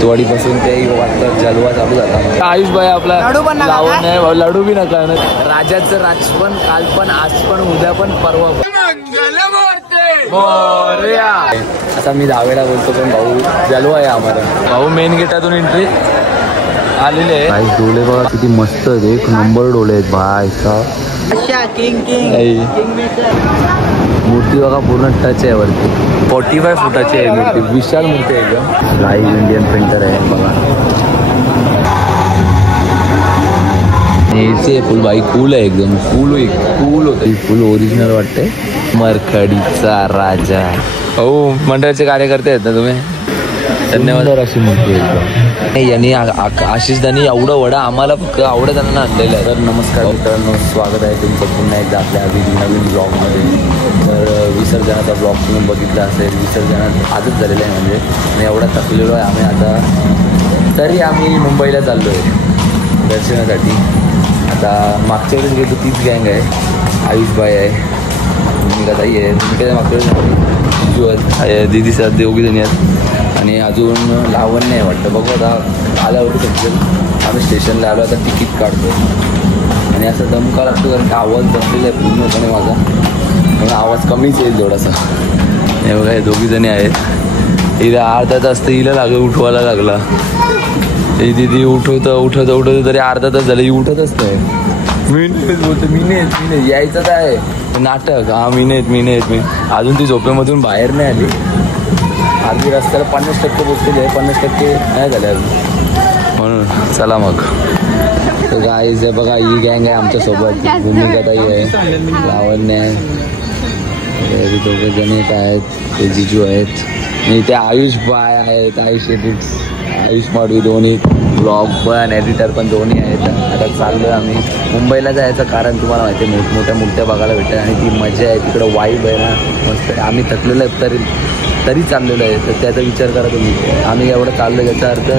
दिवाळीपासून ते वाटतं जलवा चालू झाला. आयुष भाई आपला लावून नाही लाडू बी नका. राजाचं राज पण काल पण आज पण उद्या पण परवा पण. आता मी दहावेला बोलतो पण भाऊ जलवा आहे आम्हाला. भाऊ मेन गेटातून एंट्री आलेले आहे. डोळे बघा किती मस्त आहेत. एक नंबर डोळे आहेत भाई. मूर्ती बघा पूर्ण टच आहे वरती. 45 फुटाची आहे मूर्ती. विशाल मूर्ती आहे एकदम. लाईव्ह इंडियन प्रिंटर आहे बघा. हे फुल बाई कूल आहे एकदम. कूल होतं. फुल ओरिजिनल वाटतंय. मरखडीचा राजा. हो मंडळाचे कार्यकर्ते आहेत ना तुम्ही. धन्यवाद. अशी मूर्ती आहे. यांनी आशिष दानी एवढं वडा आम्हाला आवडताना आणलेलं आहे. तर नमस्कार मित्रांनो, स्वागत आहे तुमचं पुन्हा एकदा आपल्या नवीन ब्लॉगमध्ये. तर विसर्जनाचा ब्लॉग तुम्ही बघितला असेल. विसर्जनात आजच झालेलं आहे म्हणजे. आणि एवढा थकलेलो आहे आम्ही आता. तरी आम्ही मुंबईला चाललो आहे दर्शनासाठी. आता मागच्या वेळेस गेलो तीच गँग आहे. आयुष भाई आहे, भूमिका ताई आहे. भूमिका मागच्या वेळेस जुअल दिदी सर दोघी जणी आहेत. आणि अजून लावण्य आहे वाटतं. बघू आता आल्यावरती समजेल. आम्ही स्टेशनला आलो आता तिकीट काढतो. आणि असं दमका लागतो कारण की आवाज बसलेला आहे पूर्णपणे माझा. म्हणून आवाज कमीच येईल थोडासा. हे बघा हे दोघी जणी आहेत. हिला अर्धा तास तर हिला उठवायला लागला. ही दिदी उठवतं तरी अर्धा तास झालं. ही उठतच नाही. मी बोलतो मी नाही यायचं काय नाटक. हा मी नाही अजून ती झोपेमधून बाहेर नाही आली. अर्धी रस्त्याला 50% पोचलेली आहे. 50% नाही झाले अजून. म्हणून चला मग. तर गाईज आहे बघा ही गँग आहे आमच्यासोबत. भूमिका ताई आहे, लावण्य आहे, दोघे जण आहेत. ते जिजू आहेत आणि ते आयुष बाय आहेत. आयुष माडवी दोन्ही ब्लॉग पण एडिटर पण दोन्ही आहेत. आता चाललोय आम्ही मुंबईला जायचं कारण तुम्हाला माहिती आहे मोठमोठ्या मूर्त्या बघायला भेटतात आणि ती मजा आहे. तिकडं वाईब आहे ना मस्त. आम्ही थकलेलो आहे तरी चाललेलो आहे. तर त्याचा विचार करा तुम्ही. आम्ही एवढं चाललो याचा अर्थ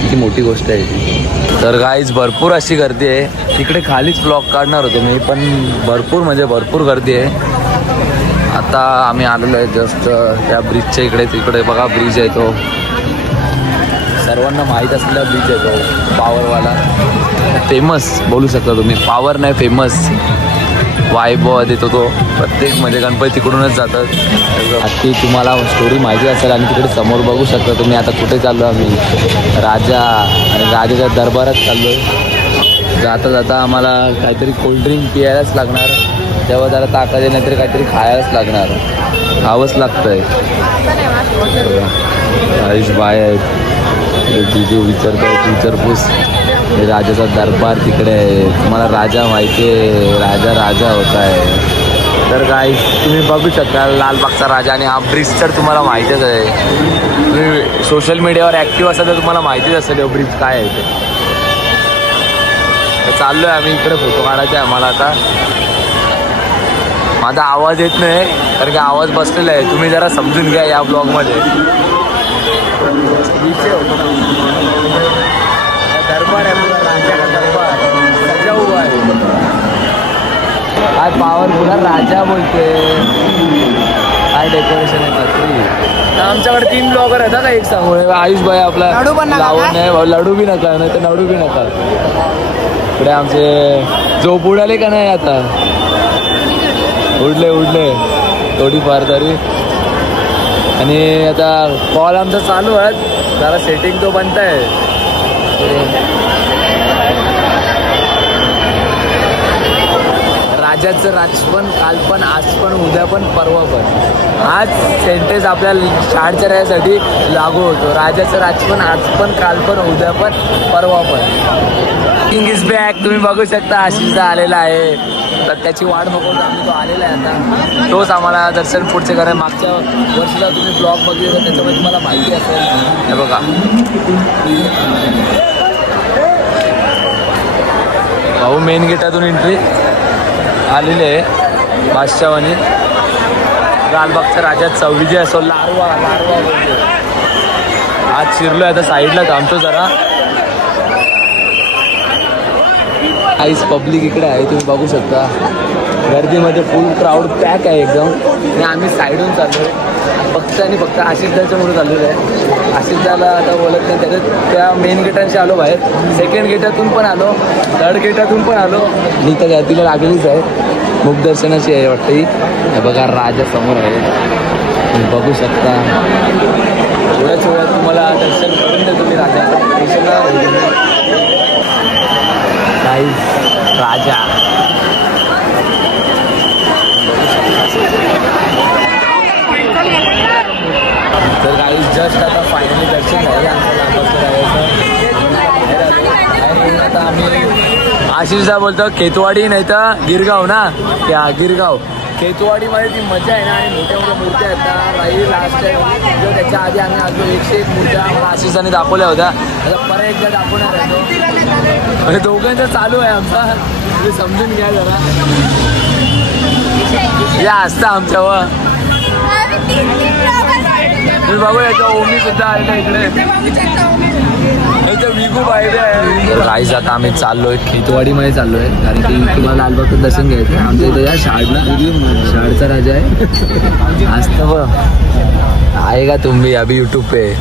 किती मोठी गोष्ट आहे ती. तर गाईज भरपूर अशी गर्दी आहे. तिकडे खालीच ब्लॉग काढणार होतो मी पण भरपूर गर्दी आहे. आता आम्ही आलेलो आहे जस्ट त्या ब्रिजच्या इकडे. तिकडे बघा ब्रिज आहे तो सर्वांना माहीत असलेला ब्रिज आहे तो पॉवरवाला. फेमस बोलू शकता तुम्ही. पॉवर नाही फेमस वाईब देतो तो. प्रत्येक म्हणजे गणपती तिकडूनच जातात. आजची तुम्हाला स्टोरी माहिती असेल. आणि तिकडे समोर बघू शकता तुम्ही आता कुठे चाललो आम्ही. राजा आणि राजाच्या दरबारात चाललो आहे. जाता आम्हाला काहीतरी कोल्ड्रिंक पियायलाच लागणार. तेव्हा त्याला ताकद नाहीतरी काहीतरी खायलाच लागणार. खावंच लागतंय. आयुष बाय आहेत. जिजू विचारपूस. हे राजाचा दरबार तिकडे आहे. तुम्हाला राजा माहिती आहे. राजा होता आहे. तर काय तुम्ही बघू शकता लालबागचा राजा. आणि हा ब्रिज तर तुम्हाला माहितीच आहे. तुम्ही सोशल मीडियावर ॲक्टिव्ह असाल तर तुम्हाला माहितीच असेल हे ब्रिज काय आहे ते. चाललो आहे आम्ही इकडे. फोटो काढायचा आहे आम्हाला. आता माझा आवाज येत नाही कारण की आवाज बसलेला आहे. तुम्ही जरा समजून घ्या या ब्लॉगमध्ये. दरबार आहे राजा का दरबार सजा हुआ है. आज पॉवरफुल राजा बोलते. काय डेकोरेशन आहे. आमच्याकडे 3 ब्लॉगर आहेत का. एक सांगू आयुष भाई आपला लावून नाही लाडू बी नका नाही तर लाडू बी नका. इकडे आमचे झोप उडाले का नाही आता. उडले थोडीफार तरी. आणि आता कॉल आमचा चालू आहे. जरा सेटिंग तो बनत आहे. राजाचं राज पण काल पण आज पण उद्या पण परवा पण. आज सेंटेन्स आपल्या शाळेच्या राहण्यासाठी लागू होतो. राजाचं राज पण आज पण काल पण उद्या पण परवा पण. King is back. तुम्ही बघू शकता आशिषदा आलेला आहे. तर त्याची वाट बघून आम्ही तो आलेला आहे. आता तोच आम्हाला दर्शन पुढचे करायला. मागच्या वर्षीला तुम्ही ब्लॉग बघितले तर त्याच्यामध्ये तुम्हाला माहिती असेल. हे बघा भाऊ मेन गेटातून एंट्री आलेली आहे. बादशाहवानी लालबागचा राजा चौविजय असो लारवा आज शिरलो आहे. आता साईडला थांबतो जरा. आईस पब्लिक इकडे आहे तुम्ही बघू शकता. गर्दीमध्ये फुल क्राऊड पॅक आहे एकदम. आणि आम्ही साईडून चाललो आहे. फक्त आशिषदाच्यामुळे चाललेलो आहे. अशीच झाला आता बोलत नाही त्याच्यात त्या मेन गेटांशी आलो बाहेर, सेकंड गेटातून पण आलो, थर्ड गेटातून पण आलो. मी तर तिला लागलीच आहे, मुखदर्शनाची आहे वाटतं ही. हे बघा राजा समोर आहे, तुम्ही बघू शकता. थोड्याच वेळात तुम्हाला दर्शन करून देतो मी राजाचं. काही राजा तर काही जस्ट आता फायनली दर्शन झाले. आता आम्ही आशिषदा बोलतो केतवाडी नाही तर गिरगाव ना, त्या गिरगाव केतवाडीमध्ये ती मजा आहे ना. आणि मोठ्या मोठ्या मूर्त्या आहेत ना काही. लास्ट टाइम त्याच्या आधी आम्ही आलो 101 मूर्त्या मला आशिषाने दाखवल्या होत्या. आता परत एकदा दाखवणार आहे म्हणजे दोघांचं चालू आहे आमचा, तुम्ही समजून घ्या जरा. या असतं आमच्यावर तुम्ही बघू याच्या ओमी सुद्धा आलेला इकडे. विगू बाहेर आहे. राईज आता आम्ही चाललोय खेतवाडीमध्ये चाललोय, कारण की तुम्हाला लालबागचं दर्शन घ्यायचं. आमच्या इथे या शाळचा राजा आहे. असतं बघ आहे का तुम्ही अभी यूट्यूब पे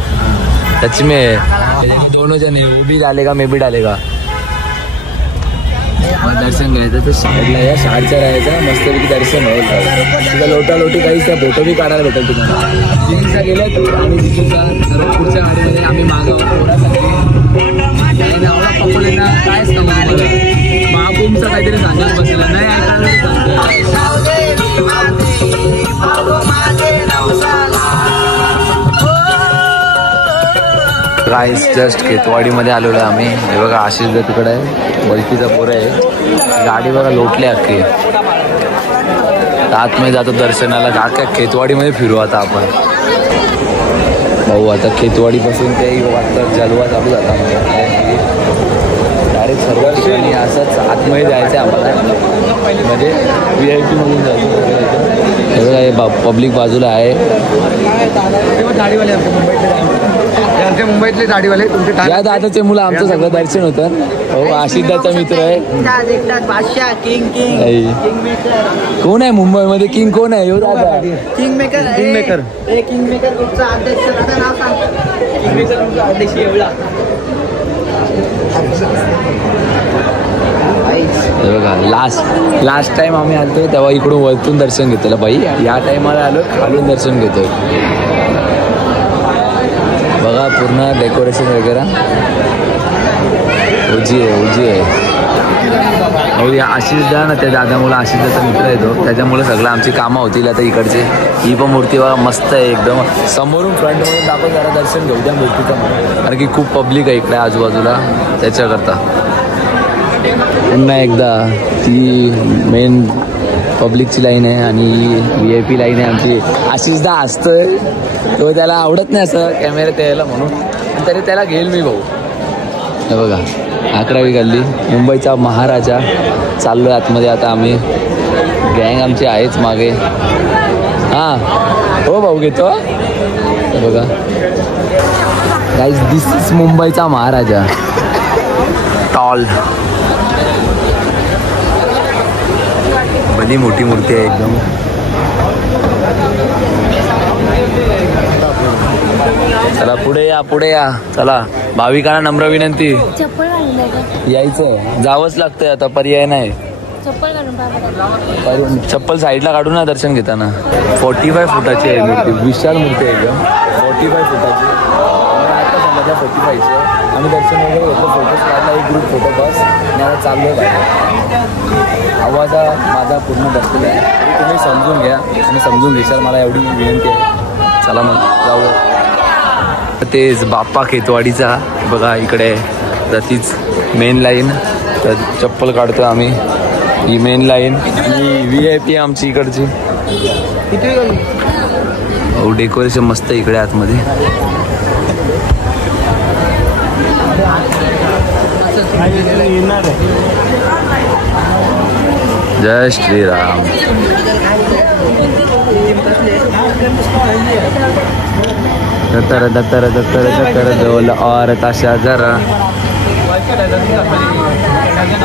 सच में दोनों जने वो भी डालेगा मैं भी डालेगा. दर्शन घ्यायचं तर शाळेला या शाळेचा राहायचा मस्तपैकी दर्शन होईल. तिथं लोटा लोटी काहीच त्या फोटो बी काढायला भेटेल तुम्हाला. जिथूनचा गेला तू आणि जिथूनचा सर्व पुढच्या गाडीमध्ये आम्ही मागावर पकडलेला कायच नव्हतं. महाकुंभचं काहीतरी सांगत बसलेला नाही राईस जस्ट केतवाडीमध्ये आलेलो आहे आम्ही. हे बघा आशिष तिकडे आहे, बलकीचा पोरं आहे. गाडी बघा लोटली अख्खी. आतमध्ये जातो दर्शनाला. काका केतवाडीमध्ये फिरू आता आपण. भाऊ आता केतवाडीपासून ते वाटतं जलवा चालू झाला डायरेक्ट सर्व ठिकाणी असंच आतमध्ये जायचं आहे आम्हाला. म्हणजे VIP मधून जायचं. हे बघा पब्लिक बाजूला आहे. मुंबईतले दाढीवाले तुमचे या दादाचे मुलं आमचं सगळं दर्शन होतं. हो आशिषदाचा मित्र आहे. कोण आहे मुंबईमध्ये किंग कोण आहे? किंग मेकर ग्रुपचा अध्यक्ष नाव सांग. अध्यक्ष एवढा बघा लास्ट टाइम आम्ही आलो तेव्हा इकडून वरतून दर्शन घेतलं बाई. या टाइमाला आलो खालून दर्शन घेतोय. बघा पूर्ण डेकोरेशन वगैरे उजी आहे. आशिषदा ना त्या दादामुळे आशिषदाचा मित्र येतो त्याच्यामुळे सगळं आमची कामं होतील आता इकडचे. ही पण मूर्ती बघा मस्त आहे एकदम. समोरून फ्रंटमध्ये दाखव जरा दर्शन घेऊ त्या मूर्तीचं, कारण की खूप पब्लिक आहे इकडे आजूबाजूला त्याच्याकरता. पुन्हा एकदा ती मेन पब्लिकची लाईन आहे आणि VIP लाईन आहे आमची. आशिषदा असतोय तो, त्याला आवडत नाही असं कॅमेऱ्यात यायला म्हणून, तरी त्याला घेईल मी भाऊ. हे बघा 11वी गल्ली मुंबईचा महाराजा. चाललोय आतमध्ये आता आम्ही. गँग आमची आहेच मागे. हां हो भाऊ घेतो. हे बघा गाईज दिस इज मुंबईचा महाराजा टॉल. भली मोठी मूर्ती आहे एकदम. चला पुढे या चला. भाविकांना नम्र विनंती, यायचं जावंच लागतंय आता, पर्याय नाही. चप्पल साईडला काढू ना दर्शन घेताना. 45 फुटाची आहे मूर्ती, विशाल मूर्ती आहे एकदम. 45 फुटाची. आता 45चे आम्ही दर्शन वगैरे होतो, फोटोज काढला एक ग्रुप फोटो बस. मला चाललोय बाहेर. आवाजा माझा पूर्ण बसलेला आहे, तुम्ही समजून घ्या आणि समजून घेशाल मला एवढी विनंती आहे. चला मग जाऊ. तेच बाप्पा खेतवाडीचा बघा इकडे तर तीच मेन लाईन. तर चप्पल काढतो आम्ही. ही मेन लाईन ही VIP आमची इकडची. हो डेकोरेशन मस्त इकडे आतमध्ये. जय श्रीराम. दत्तर दत्तर दत्तर दत्तर डोल और ताशा जरा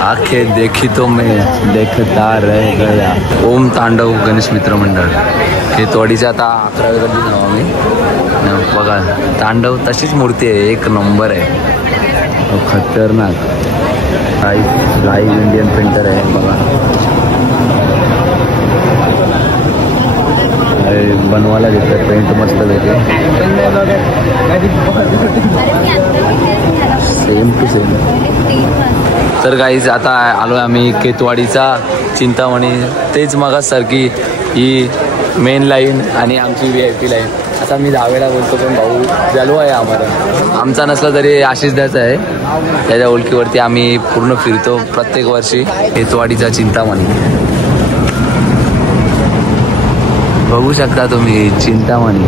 आंखें देखी तो मैं देखता रह गया. ओम तांडव गणेश मित्र मंडळ. खेतवाडीच्या आता 11व्या गल्लीत जाऊ आम्ही. बघा तांडव तशीच मूर्ती आहे, एक नंबर आहे, खतरनाक. लाईव्ह इंडियन पेंटर आहे बघा. बनवायला देतात पेंट मस्त देते, सेम टू सेम. तर गाईज आता आलोय आम्ही खेतवाडीचा चिंतामणी. तेच मगासारखी ही मेन लाईन आणि आमची VIP लाईन. आता मी 10 वेळा बोलतो पण भाऊ चालू आहे आम्हाला. आमचा नसला तरी आशिष द्यायचा आहे, त्याच्या ओळखीवरती आम्ही पूर्ण फिरतो प्रत्येक वर्षी. खेतवाडीचा चिंतामणी बघू शकता तुम्ही. चिंतामणी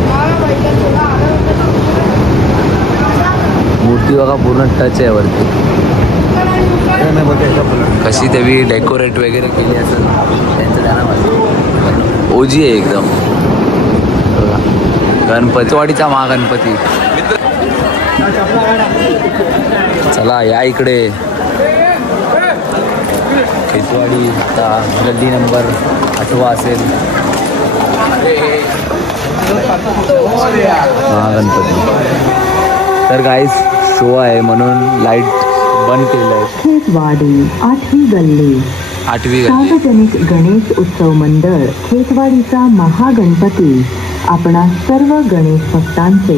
मूर्ती बघा पूर्ण टच आहे वरती. कशी तरी डेकोरेट वगैरे केली असेल त्यांचं त्यांना माहिती. ओजी आहे एकदम. गणपतीवाडीचा महागणपती. चला या इकडे. खेतवाडी आता गल्ली नंबर 8 असेल. महागणपती. तर गाईस शो आहे म्हणून लाईट बंद केलं आहे. खेतवाडी 8वी गल्ली. सार्वजनिक गणेश उत्सव मंडळ खेतवाडीचा महागणपती आपणा सर्व गणेश भक्तांचे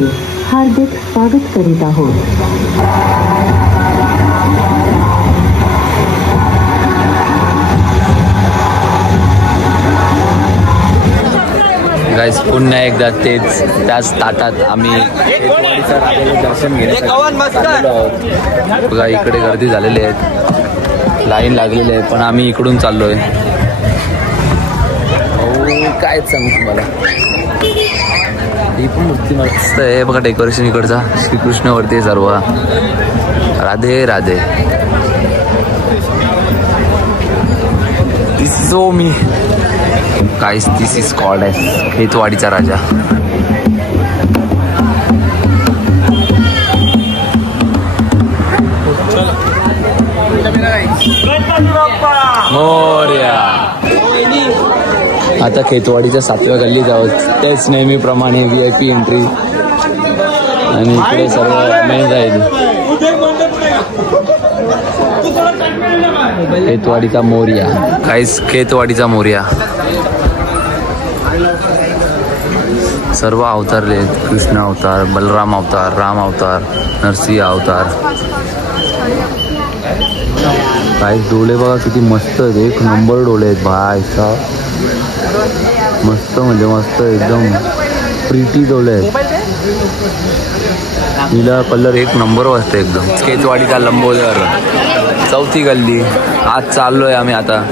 हार्दिक स्वागत करीत आहोत. गाईस पुन्हा एकदा त्याच ताटात आम्ही खेतवाडीचा राजाचं दर्शन घेण्यासाठी आहोत. बघा इकडे गर्दी झालेली आहेत, लाईन लागलेली आहे, पण आम्ही इकडून चाललोय. काय सांगू तुम्हाला. ही पण मूर्ती मस्त आहे बघा. डेकोरेशन इकडचा श्रीकृष्णावरती आहे सर्व. Radhe Radhe. This is me. Guys this is called as खेतवाडीचा राजा. मोरया. आता खेतवाडीच्या 7व्या गल्लीत आहोत. तेच नेहमीप्रमाणे VIP एंट्री आणि इकडे सर्व मेन राहील. खेतवाडीचा मोरया. गाइस खेतवाडीचा मोरया. सर्व अवतारले आहेत. कृष्ण अवतार, बलराम अवतार, राम अवतार, नरसिंह अवतार. काय डोळे बघा किती मस्त आहेत, एक नंबर डोळे आहेत भाई साहब. मस्त म्हणजे मस्त एकदम प्रीटी डोळे आहेत. हिला कलर एक नंबर वाजते एकदम. खेतवाडीचा लंबोदर 4थी गल्ली. आज चाललोय आम्ही आता.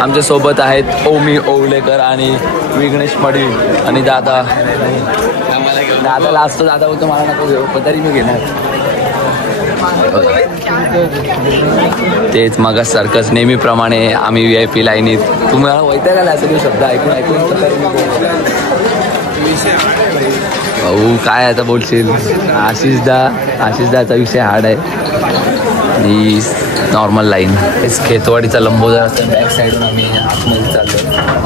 आमच्या सोबत आहेत ओमी ओवलेकर आणि विघ्नेश मडी आणि दादा. दादा लास्ट दादा बोलतो मला नको घेऊ पण तरी मी घेणार. तेच मग सारखंच नेहमीप्रमाणे आम्ही VIP लाईनीत. तुम्हाला वैतागाला असं शब्द ऐकून भाऊ काय आता बोलशील. आशिषदाचा विषय हार्ड आहे. ही नॉर्मल लाईन. खेतवाडीचा लंबोदर असं बॅक साईडून आम्ही आतमध्ये चाललो.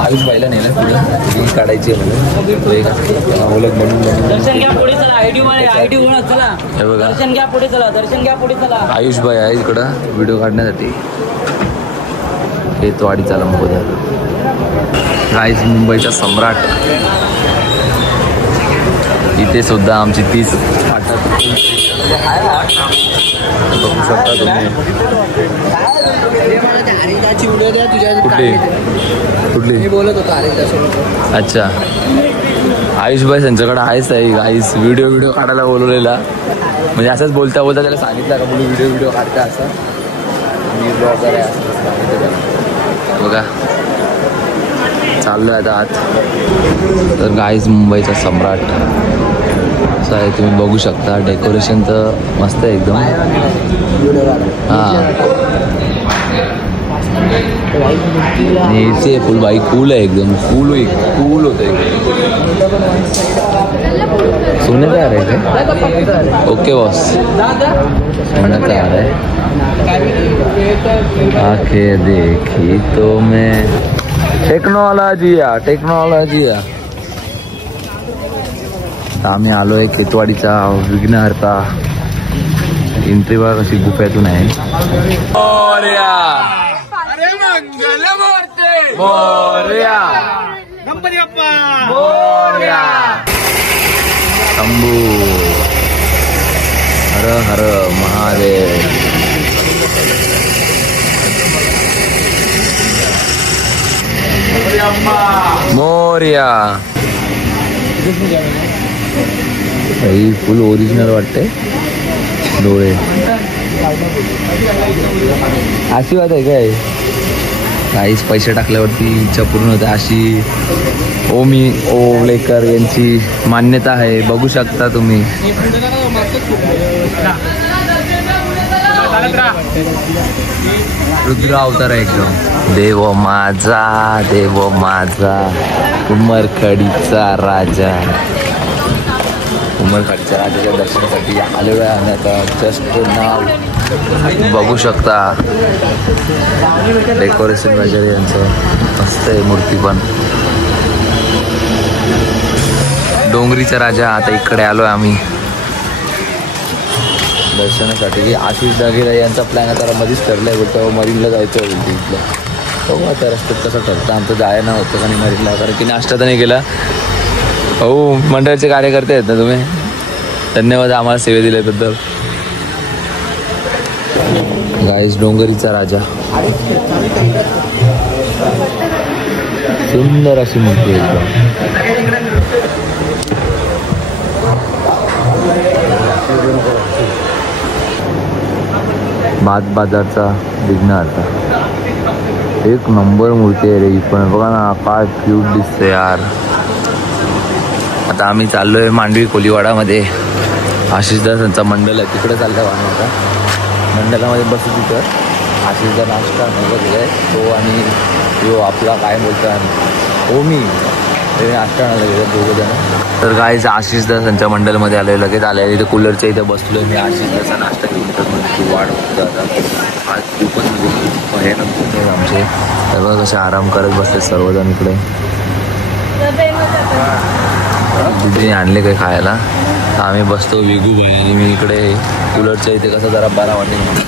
आयुष बाईला नेलं पुढं काढायची आहे ओळख बनवून. हे बघा आयुष बाई आहे इकडं व्हिडिओ काढण्यासाठी. खेतवाडीचा लंबोदर. गाईज मुंबईचा सम्राट. इथे सुद्धा आमची 30 फाटक बघू शकता तुम्ही. कुठली बोलत होता. अच्छा आयुष भाई त्यांच्याकडे आहेच आहे. आयुष व्हिडिओ काढायला बोलवलेला. म्हणजे असंच बोलता त्याला सांगितलं का बोलू व्हिडिओ काढता असं. मी ब्लॉगर आहे बघा. चाललोय आता आत. तर गाईज मुंबईचा सम्राट असं आहे. तुम्ही बघू शकता. डेकोरेशन तर मस्त आहे एकदम. हां AC फुल बाई कूल आहे एकदम. कूल होतं एकदम. सोन्याचा हार आहे का. ओके बॉस सोन्याचा हार आहे. आंखें देखी तो मैं टेक्नॉलॉजी आम्ही आलोय केतवाडीचा विघ्नहर्ता. एंट्री बघा कशी गुफेतून आहे. शंभू हर हर महादेव. मोर्या. फुल ओरिजिनल वाटते. डोळे आशीर्वाद आहे काय. काहीच पैसे टाकल्यावरती इच्छा पूर्ण होते अशी ओमी ओवलेकर यांची मान्यता आहे. बघू शकता तुम्ही. रुद्र अवतार आहे एकदम. देव माझा उमरखडीचा राजा. उमरखडीच्या राजाच्या दर्शनासाठी आलेलो आहे आणि आता जस्ट नाव बघू शकता. डेकोरेशन वगैरे यांचं मस्त आहे. मूर्ती पण डोंगरीचा राजा. आता इकडे आलोय आम्ही दर्शनासाठी. आशिष दागिरा यांचा प्लॅन आता मध्येच ठरलाय. बोलतो मरीनला जायचं होतं इथलं. बघू आता रस्त्यात कसं ठरतं. आमचं जायला होतं का नाही मरीनला, कारण की नाश्ता तर नाही केला. हो मंडळाचे कार्यकर्ते आहेत ना तुम्ही. धन्यवाद आम्हाला सेवे दिल्याबद्दल. गाईस डोंगरीचा राजा. सुंदर अशी मूर्ती एकदम. बाजारचा विघ्नहर्ता. एक नंबर मूर्ती आहे रे ही पण. बघा ना काय क्यूट दिसते यार. आता आम्ही चाललोय मांडवी कोलीवाडामध्ये. आशिषदासांचा मंडळ आहे तिकडे चाललाय आम्ही आता. मंडळामध्ये बसू तिथं. आशिषदा नाश्ता वगैरे आहे तो आणि यो आपला काय बोलतात ओमी ते नाश्ता गेलं दोघं जण. तर गाईज आशिषदासांच्या मंडळमध्ये आलोय. लगेच आले इथे कूलरच्या इथे बसलोय मी. आशिषदाचा नाश्ता घेऊन तर वाढ होत जातात. आज खूपच हे नव्हते आमचे. सर्व कसे आराम करत बसले सर्वजण इकडे. तिथे आणले काही खायला. आम्ही बसतो विगू भाई आणि मी इकडे कूलरच्या इथे कसं जरा बरा वाटेल म्हणून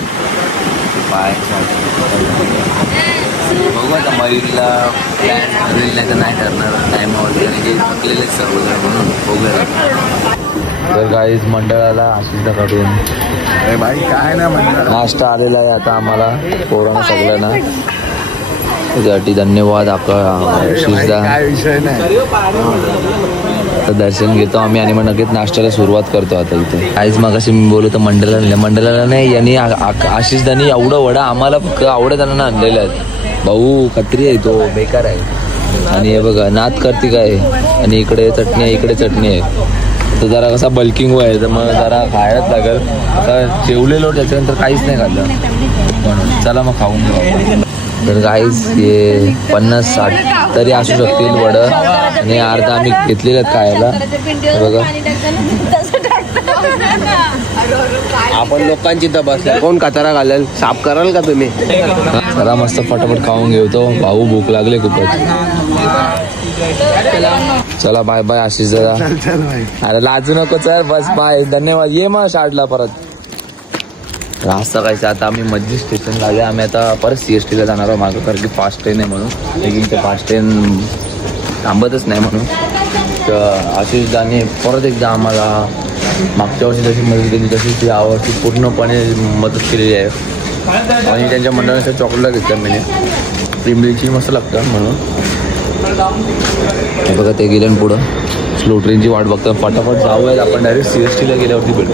पाय. बघू आता मरीनला नाही तर नाही करणार टायमावरती आणि जे थकलेले सर्वजण म्हणून बघूया. तर गाईज मंडळाला आशिषदा काढून भाई काय ना मंडळ नाश्ता आलेला आहे आता आम्हाला पोरांना सगळ्यांना. त्यासाठी धन्यवाद आपला आशिषदा. काय विषय नाही. तर दर्शन घेतो आम्ही आणि मग नक्कीच नाश्त्याला सुरुवात करतो आता इथे. काहीच मग अशी मी बोलतो मंडळाला नाही यांनी आशिषदानी एवढं वडा आम्हाला फक्त आवडत जणांना आणलेलं आहेत. भाऊ खत्री आहे तो बेकार आहे. आणि हे बघा नात करती काय आणि इकडे चटणी आहे इकडे चटणी आहे. तर जरा कसा बल्किंग आहे तर मग जरा खायलाच लागेल. आता जेवलेलो त्याच्यानंतर काहीच नाही खाल्लं म्हणून चला मग खाऊन घेऊ. तर गाईज हे 50-60 तरी असू शकतील वडं आणि अर्धा आम्ही घेतलेलं खायला. बघा आपण लोकांची तर बस कोण कचरा घालेल साफ कराल का तुम्ही. चला मस्त फटाफट खाऊन घेतो. भाऊ भूक लागले खूपच. चला बाय बाय आशिष दादा. अरे लाजू नको चल बस बाय धन्यवाद. ये मग शाळेला परत. रास्ता कायचा आता आम्ही मस्जिद स्टेशन लागले. आम्ही आता परत CST ला जाणार आहोत मागं कारण की फास्ट ट्रेन आहे म्हणून. लेकिन ते फास्ट ट्रेन थांबतच नाही म्हणून. तर आशिषदाने परत एकदा आम्हाला मागच्या वर्षी जशी मदत केली तशी ती यावर्षी पूर्णपणे मदत केलेली आहे. आणि त्यांच्या मंडळाच्या चॉकलेट घेतल्या मी. इमलीची मस्त लागतं म्हणून. हे बघा ते गेल्या पुढं स्लो ट्रेनची वाट बघतात. फटाफट जाऊयात आपण डायरेक्ट CST ला गेल्यावरती भेटू.